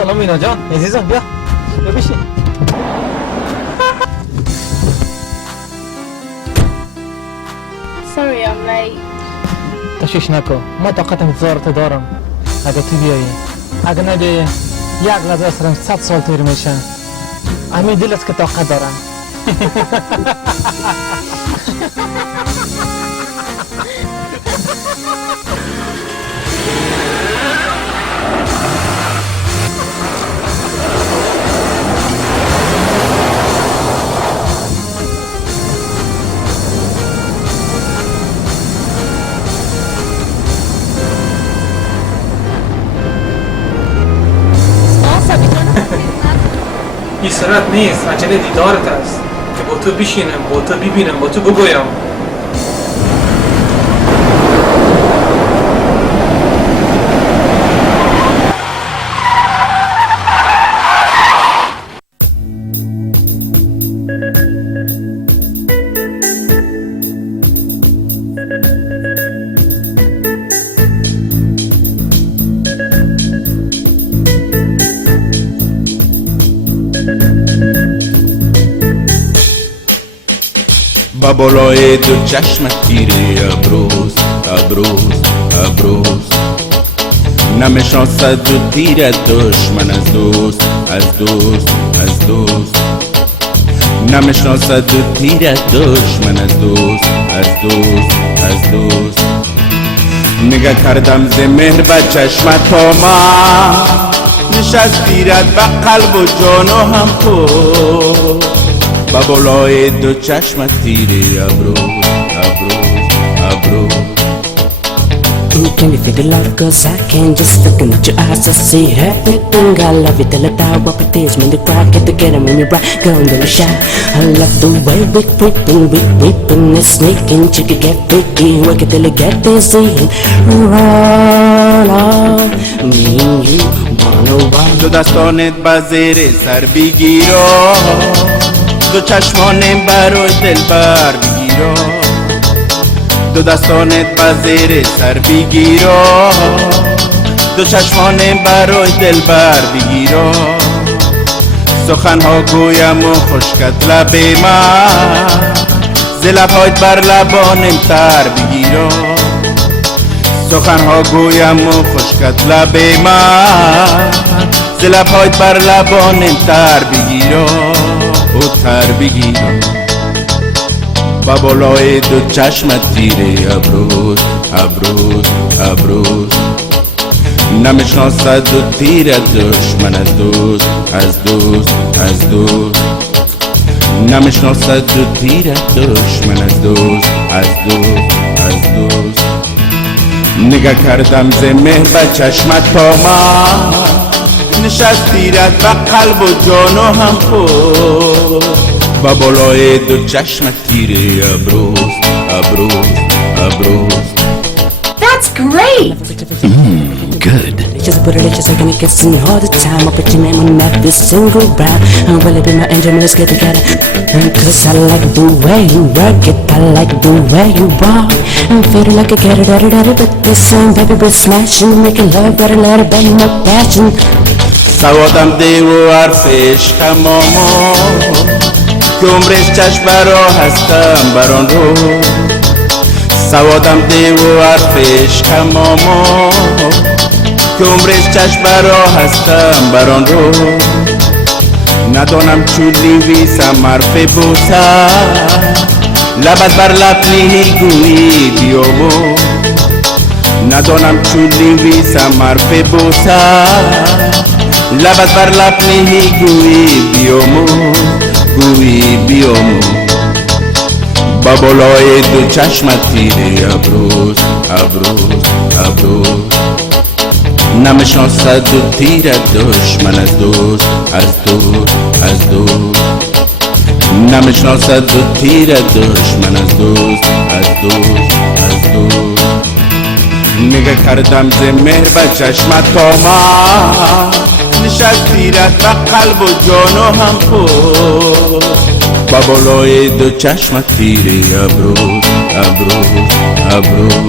سلام مینا جان عزیزم بیا بشین. Sorry, I'm late. تشویش نکن ما طاقت انتظارت دارم. اگه تو بیایی اگه نبیایی یک غذا سرم 100 سال طور میشه. همین دل است که طاقت دارم. این صورت نیست، عجله دیدارت است که با تو بشینم، با تو ببینم، با تو بگویم. و بالای دو چشمت تیره ابروز نمیشناسد و تیر دشمن از دوست نمیشناسد و تیر دشمن از دوست نگه کردم ز مهر به چشمت آمد نشست تیرت به قلب و جان و هم خود با بالای دو چشمت تیره ابروز Ooh, can you figure love? Cause I can't just look into your eyes. I see everything. I love you till I die. What it is when you cry, get together when you right. Girl, don't shy. I love the way we creeping, and sneaking. Chicken get freaky, work it till you get dizzy. Run on me and you, wanna دو دستانت به زیر سر بگیرم دو چشمانم برای دل بر بگیرم دو دستانت به زیر سر بگیرم دو چشمانم برای دل بر بگیرم سخنها گویم و خشکت لب من ز لبهایت بر لبانم تر بگیرم سخنها گویم و خشکت لب من ز لبهایت بر لبانم تر بگیرم و تر بگیرم با بالای دو چشمت تیره ابروز نمیشناسد و تیر دشمن از دوست نمیشناسد و تیر دشمن از دوست نگه کردم ز مهر به چشمت آمد نشست تیرت به قلب و جان و هم خود با بالای دو چشمت تیره ابروز That's great! good. Just put it, just like me kissing you all the time. I'll put your name on every single rap. And will it be my angel? Let's get together. And cause I like the way you work it, I like the way you walk. And feel like I get it, but this song, baby, we're smashing. Making love, better let it be my passion. سوادم ده و حرفش تماما که عمرش چشم برا هستم بران رو سوادم ده و حرفش تماما که عمرش چشم برا هستم بران رو ندانم چون نویسم حرف بوسم لبت بر لب نهی بیامو ندانم چون نویسم حرف بوسم لبت بر لب نهی بیامو با بالای دو چشمت تیره ابروز نمیشناسد و تیر دشمن از دوست نمیشناسد و تیر دشمن از دوست نگه کردم ز مهر به چشمت آمد نشست تیرت به قلب و جان و هم خود با بالای دو چشمت تیره ابروز